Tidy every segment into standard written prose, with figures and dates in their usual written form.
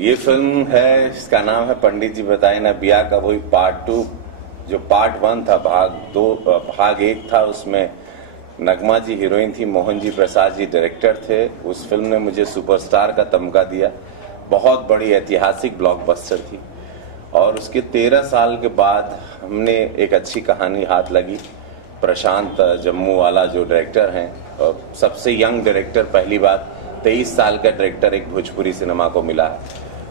ये फिल्म है, इसका नाम है पंडित जी बताए ना बिया का वही पार्ट 2। जो पार्ट 1 था, भाग 1 था, उसमें नगमा जी हीरोइन थी, मोहन जी प्रसाद जी डायरेक्टर थे। उस फिल्म ने मुझे सुपरस्टार का तमगा दिया। बहुत बड़ी ऐतिहासिक ब्लॉकबस्टर थी। और उसके 13 साल के बाद हमने एक अच्छी कहानी हाथ लगी। प्रशांत जम्मू वाला जो डायरेक्टर हैं, सबसे यंग डायरेक्टर, पहली बात 23 साल का डायरेक्टर एक भोजपुरी सिनेमा को मिला।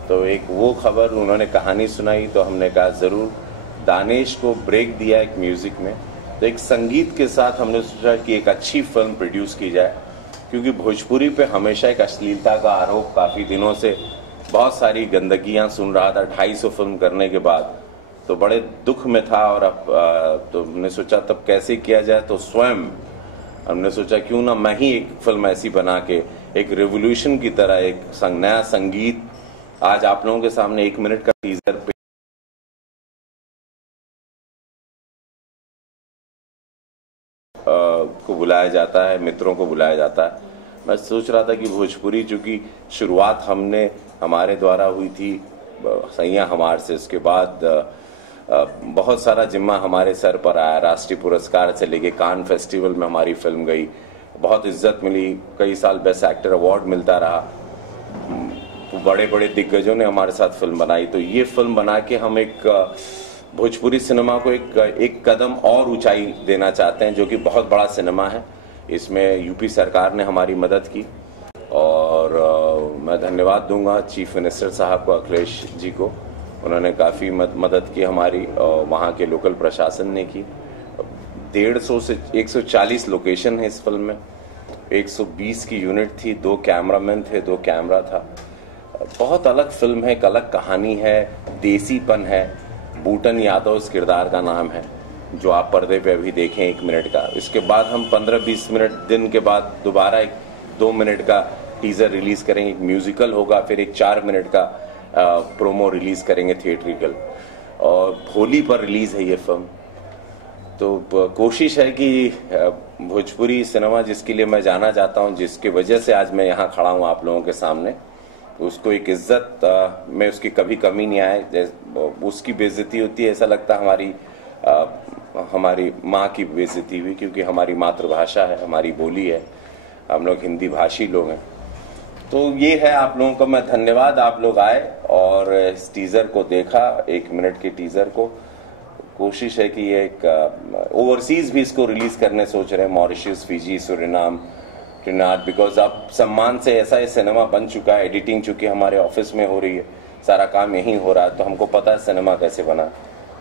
तो एक वो खबर, उन्होंने कहानी सुनाई तो हमने कहा ज़रूर। दानेश को ब्रेक दिया एक म्यूज़िक में, तो एक संगीत के साथ हमने सोचा कि एक अच्छी फिल्म प्रोड्यूस की जाए, क्योंकि भोजपुरी पे हमेशा एक अश्लीलता का आरोप, काफ़ी दिनों से बहुत सारी गंदगियां सुन रहा था 250 फिल्म करने के बाद, तो बड़े दुख में था। और अब तो हमने सोचा तब कैसे किया जाए, तो स्वयं हमने सोचा क्यों ना मैं ही एक फिल्म ऐसी बना के एक रेवोल्यूशन की तरह एक नया संगीत आज आप लोगों के सामने 1 मिनट का टीजर पे को बुलाया जाता है, मित्रों को बुलाया जाता है। मैं सोच रहा था कि भोजपुरी चूंकि शुरुआत हमारे द्वारा हुई थी सैया हमार से, उसके बाद बहुत सारा जिम्मा हमारे सर पर आया। राष्ट्रीय पुरस्कार से लेके कान फेस्टिवल में हमारी फिल्म गई, बहुत इज्जत मिली, कई साल बेस्ट एक्टर अवार्ड मिलता रहा, बड़े बड़े दिग्गजों ने हमारे साथ फिल्म बनाई। तो ये फिल्म बना के हम एक भोजपुरी सिनेमा को एक कदम और ऊंचाई देना चाहते हैं, जो कि बहुत बड़ा सिनेमा है। इसमें यूपी सरकार ने हमारी मदद की और मैं धन्यवाद दूंगा चीफ मिनिस्टर साहब को, अखिलेश जी को। उन्होंने काफ़ी मदद की हमारी, और वहाँ के लोकल प्रशासन ने की। 150 से 140 लोकेशन है इस फिल्म में, 120 की यूनिट थी, 2 कैमरामैन थे, 2 कैमरा था। बहुत अलग फिल्म है, एक अलग कहानी है, देसीपन है। बूटन यादव इस किरदार का नाम है, जो आप पर्दे पे अभी देखें 1 मिनट का। इसके बाद हम 15-20 मिनट दिन के बाद दोबारा एक 2 मिनट का टीजर रिलीज करेंगे, एक म्यूजिकल होगा, फिर एक 4 मिनट का प्रोमो रिलीज करेंगे थिएट्रिकल, और होली पर रिलीज है ये फिल्म। तो कोशिश है कि भोजपुरी सिनेमा जिसके लिए मैं जाना चाहता हूँ, जिसकी वजह से आज मैं यहाँ खड़ा हूँ आप लोगों के सामने, उसको एक इज्जत में उसकी कभी कमी नहीं आए। उसकी बेइज्जती होती है, ऐसा लगता है हमारी माँ की बेइज्जती हुई, क्योंकि हमारी मातृभाषा है, हमारी बोली है, हम लोग हिंदी भाषी लोग हैं। तो ये है आप लोगों का मैं धन्यवाद, आप लोग आए और इस टीजर को देखा, 1 मिनट के टीजर को। कोशिश है कि ये एक ओवरसीज भी इसको रिलीज करने सोच रहे हैं, Mauritius, Fiji, Suriname, Trinidad, because अब सम्मान से ऐसा ये सिनेमा बन चुका है, एडिटिंग चूंकि हमारे ऑफिस में हो रही है, सारा काम यहीं हो रहा है, तो हमको पता है सिनेमा कैसे बना।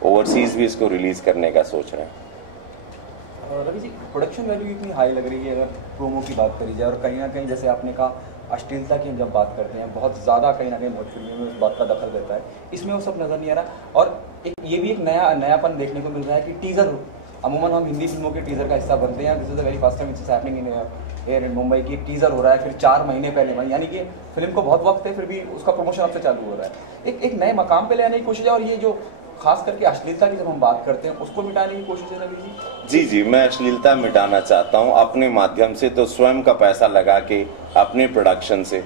ओवरसीज भी इसको रिलीज करने का सोच रहे हैं। रवि जी, प्रोडक्शन वैल्यू इतनी हाई लग रही है अगर प्रोमो की बात करी जाए, और कहीं ना कहीं जैसे आपने कहा अश्लीलता की हम जब बात करते हैं, बहुत ज़्यादा कहीं ना कहीं भोजपुरी में उस बात का दखल देता है, इसमें वो सब नज़र नहीं आ रहा। और ये भी एक नयापन देखने को मिल रहा है कि टीज़र, अमूमन हम हिंदी फिल्मों के टीज़र का हिस्सा बनते हैं, this is the very first time it's happening in air in Mumbai की एक टीज़र हो रहा है, फिर 4 महीने पहले, यानी कि फिल्म को बहुत वक्त है, फिर भी उसका प्रमोशन अब से चालू हो रहा है। एक नए मकाम पे ले आने की कोशिश है, और ये जो खास करके अश्लीलता की जब हम बात करते हैं उसको मिटाने की कोशिश है रवि जी। जी, मैं अश्लीलता मिटाना चाहता हूँ अपने माध्यम से, तो स्वयं का पैसा लगा के अपने प्रोडक्शन से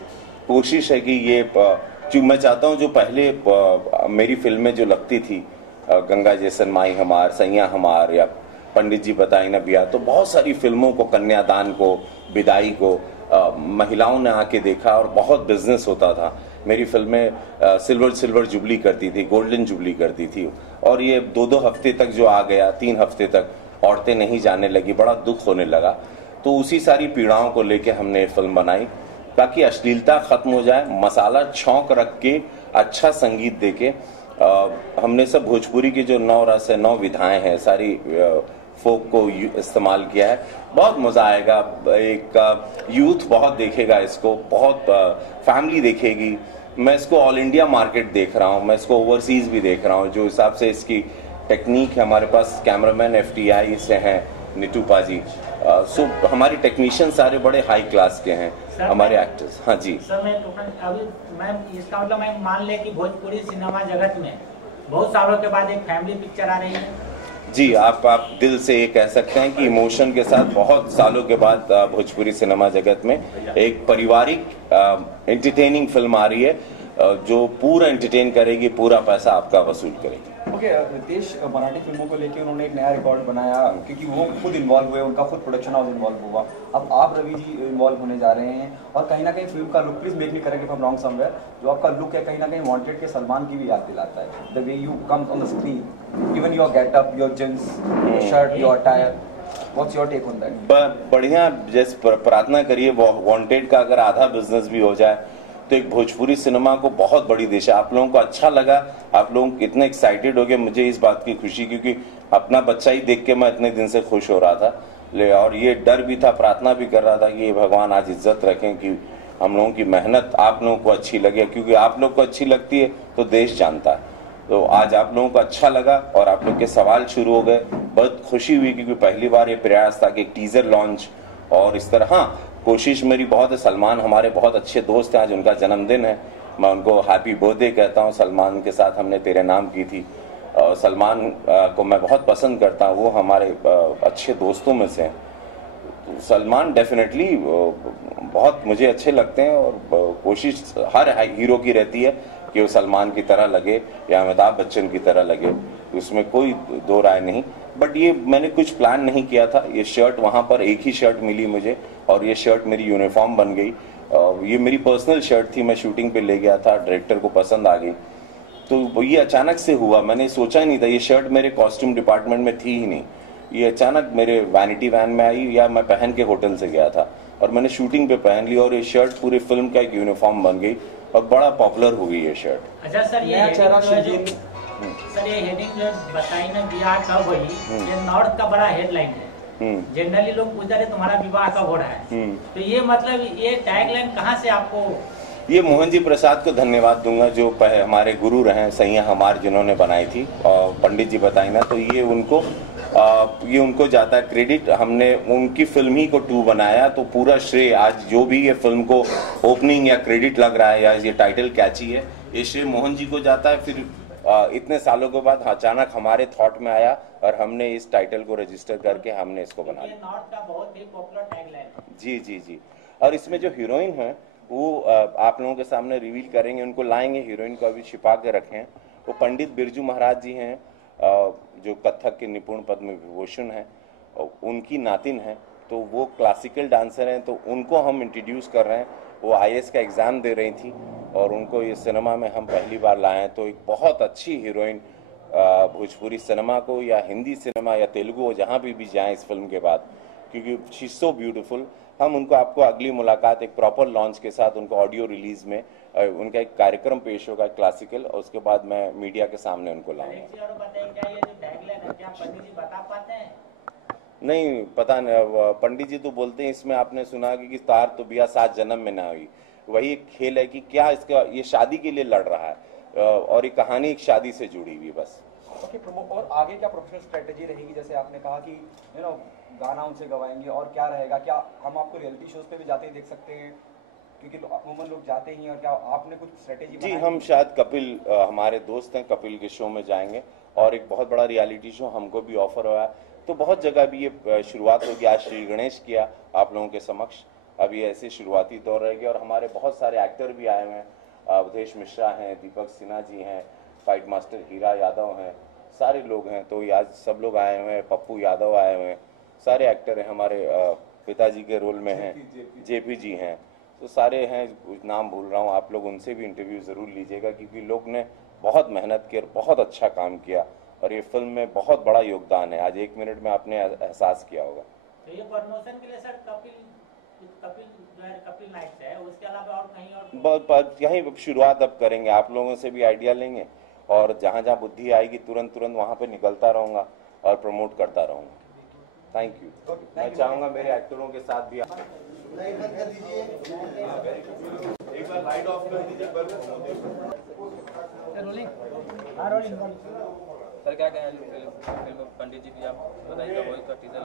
कोशिश है कि ये जो मैं चाहता हूँ, जो पहले मेरी फिल्में जो लगती थी, गंगा जैसन माई हमार, सैया हमार, या पंडित जी बताई ना बिया, तो बहुत सारी फिल्मों को, कन्यादान को, विदाई को महिलाओं ने आके देखा और बहुत बिजनेस होता था। मेरी फिल्में सिल्वर जुबली करती थी, गोल्डन जुबली करती थी, और ये 2-2 हफ्ते तक जो आ गया, 3 हफ्ते तक औरतें नहीं जाने लगी, बड़ा दुख होने लगा। तो उसी सारी पीड़ाओं को लेके हमने फिल्म बनाई, ताकि अश्लीलता खत्म हो जाए, मसाला छौंक रख के अच्छा संगीत देके। हमने सब भोजपुरी की जो 9 रस है, 9 विधाएं हैं, सारी फोक को इस्तेमाल किया है। बहुत मजा आएगा, एक यूथ बहुत देखेगा इसको, बहुत फैमिली देखेगी। मैं इसको ऑल इंडिया मार्केट देख रहा हूँ, मैं इसको ओवरसीज भी देख रहा हूँ, जो हिसाब से इसकी टेक्निक है। हमारे पास कैमरामैन FTI से हैं, निटू पाजी, सो हमारी टेक्नीशियन सारे बड़े हाई क्लास के हैं, हमारे एक्टर्स। हाँ जी सर, मैं इसका मतलब मैं मान ले कि भोजपुरी सिनेमा जगत में बहुत सालों के बाद एक फैमिली पिक्चर आ रही है। जी, आप दिल से ये कह सकते हैं कि इमोशन के साथ बहुत सालों के बाद भोजपुरी सिनेमा जगत में एक पारिवारिक एंटरटेनिंग फिल्म आ रही है। जो पूरा एंटरटेन करेगी, पूरा पैसा आपका वसूल करेगी। ओके, रितेश मराठी फिल्मों को लेकर उन्होंने एक नया रिकॉर्ड बनाया क्योंकि वो खुद इन्वॉल्व हुए, उनका खुद प्रोडक्शन हाउस इन्वॉल्व हुआ। अब आप रवि जी इन्वॉल्व होने जा रहे हैं और कहीं ना कहीं फिल्म का look, please make me correct if I am wrong somewhere, जो आपका लुक है कहीं ना कहीं वांटेड के सलमान की भी याद दिलाता है। The way you comes on the screen, even your getup, your jeans, your shirt, your attire, what's your take on that? बढ़िया, जैसे प्रार्थना करिए वांटेड का अगर आधा बिजनेस भी हो जाए तो एक भोजपुरी सिनेमा को बहुत बड़ी दिशा। आप लोगों को अच्छा लगा, आप लोग इतने एक्साइटेड हो गए, मुझे इस बात की खुशी, क्योंकि अपना बच्चा ही देख के मैं इतने दिन से खुश हो रहा था। और ये डर भी था, प्रार्थना भी कर रहा था कि ये भगवान आज इज्जत रखें कि हम लोगों की मेहनत आप लोगों को अच्छी लगे, क्योंकि आप लोग को अच्छी लगती है तो देश जानता है। तो आज आप लोगों को अच्छा लगा और आप लोग के सवाल शुरू हो गए, बहुत खुशी हुई, क्योंकि पहली बार ये प्रयास था कि एक टीजर लॉन्च और इस तरह। हाँ, कोशिश मेरी बहुत है। सलमान हमारे बहुत अच्छे दोस्त हैं, आज उनका जन्मदिन है, मैं उनको हैप्पी बर्थडे कहता हूँ। सलमान के साथ हमने तेरे नाम की थी। सलमान को मैं बहुत पसंद करता हूँ, वो हमारे अच्छे दोस्तों में से हैं। तो सलमान डेफिनेटली बहुत मुझे अच्छे लगते हैं और कोशिश हर हीरो की रहती है कि वो सलमान की तरह लगे या अमिताभ बच्चन की तरह लगे, उसमें कोई दो राय नहीं। बट ये मैंने कुछ प्लान नहीं किया था। ये शर्ट वहां पर एक ही शर्ट मिली मुझे और ये शर्ट मेरी यूनिफॉर्म बन गई। ये मेरी पर्सनल शर्ट थी, मैं शूटिंग पे ले गया था, डायरेक्टर को पसंद आ गई, तो ये अचानक से हुआ। मैंने सोचा ही नहीं था, ये शर्ट मेरे कॉस्ट्यूम डिपार्टमेंट में थी ही नहीं, ये अचानक मेरे वैनिटी वैन में आई या मैं पहन के होटल से गया था और मैंने शूटिंग पे पहन ली और ये शर्ट पूरी फिल्म का एक यूनिफॉर्म बन गई और बड़ा पॉपुलर हो गई ये शर्ट। अच्छा सर, ये हेडिंग जो बताई ना, विवाह कब हुई, ये नॉर्थ का बड़ा हेडलाइन है। जनरली लोग पूछ रहे तुम्हारा विवाह कब हो रहा है, तो ये मतलब ये टैगलाइन कहाँ से आपको? ये मोहन जी प्रसाद को धन्यवाद दूंगा, जो हमारे गुरु रहे, सैया हमार जिन्होंने बनाई थी, और पंडित जी बताई ना, तो ये उनको जाता है क्रेडिट। हमने उनकी फिल्म ही को 2 बनाया, तो पूरा श्रेय आज जो भी ये फिल्म को ओपनिंग या क्रेडिट लग रहा है या ये टाइटल कैची है, ये श्रेय मोहन जी को जाता है। फिर इतने सालों के बाद अचानक हमारे थॉट में आया और हमने इस टाइटल को रजिस्टर करके हमने इसको बना लिया। नॉर्थ का बहुत ही पॉपुलर टैगलाइन है। जी जी जी। और इसमें जो हीरोइन है वो आप लोगों के सामने रिवील करेंगे, उनको लाएंगे, हीरोइन को अभी छिपा के रखे हैं। वो पंडित बिरजू महाराज जी हैं, जो कथक के निपुण पद्म विभूषण हैं, उनकी नातिन है, तो वो क्लासिकल डांसर हैं, तो उनको हम इंट्रोड्यूस कर रहे हैं। वो IAS का एग्ज़ाम दे रही थी और उनको ये सिनेमा में हम पहली बार लाए हैं, तो एक बहुत अच्छी हीरोइन भोजपुरी सिनेमा को या हिंदी सिनेमा या तेलुगु जहाँ भी जाएं इस फिल्म के बाद, क्योंकि शी इज सो ब्यूटीफुल। हम उनको आपको अगली मुलाकात एक प्रॉपर लॉन्च के साथ उनको ऑडियो रिलीज में उनका एक कार्यक्रम पेश होगा क्लासिकल, और उसके बाद मैं मीडिया के सामने उनको लाऊंगा। नहीं पता नहीं, पंडित जी तो बोलते हैं इसमें आपने सुना कि तार तो बिया 7 जन्म में ना हुई। वही एक खेल है कि क्या इसका ये शादी के लिए लड़ रहा है और ये कहानी एक शादी से जुड़ी हुई बस। ओके, और आगे क्या प्रोफेशनल स्ट्रेटेजी रहेगी? जैसे आपने कहा कि गाना उनसे गवाएंगे, और क्या रहेगा? क्या हम आपको रियलिटी शोज पे भी जाते ही देख सकते हैं, क्योंकि अमूमन लोग जाते ही, और क्या आपने कुछ स्ट्रेटेजी? जी, हम शायद कपिल हमारे दोस्त हैं, कपिल के शो में जाएंगे और एक बहुत बड़ा रियलिटी शो हमको भी ऑफर हुआ है, तो बहुत जगह भी ये शुरुआत होगी। आज श्री गणेश किया आप लोगों के समक्ष, अब ये ऐसे शुरुआती दौर रहेगी और हमारे बहुत सारे एक्टर भी आए हुए हैं, अवधेश मिश्रा हैं, दीपक सिन्हा जी हैं, फाइट मास्टर हीरा यादव हैं, सारे लोग हैं, तो आज सब लोग आए हुए हैं, पप्पू यादव आए हुए हैं, सारे एक्टर हैं, हमारे पिताजी के रोल में हैं, JP जी हैं, तो सारे हैं, नाम भूल रहा हूँ, आप लोग उनसे भी इंटरव्यू जरूर लीजिएगा, क्योंकि लोग ने बहुत मेहनत की और बहुत अच्छा काम किया और ये फिल्म में बहुत बड़ा योगदान है। आज 1 मिनट में आपने एहसास किया होगा। तो ये प्रमोशन के लिए सर कपिल नाइट्स है, उसके अलावा और कहीं और यही शुरुआत अब करेंगे, आप लोगों से भी आइडिया लेंगे और जहाँ जहाँ बुद्धि आएगी तुरंत वहाँ पे निकलता रहूंगा और प्रमोट करता रहूंगा। Thank you. मैं चाहूंगा मेरे एक्टरों के साथ भी एक बार लाइट ऑफ कर दीजिए। सर क्या कहें, पंडित जी की आप बताइए, टीजर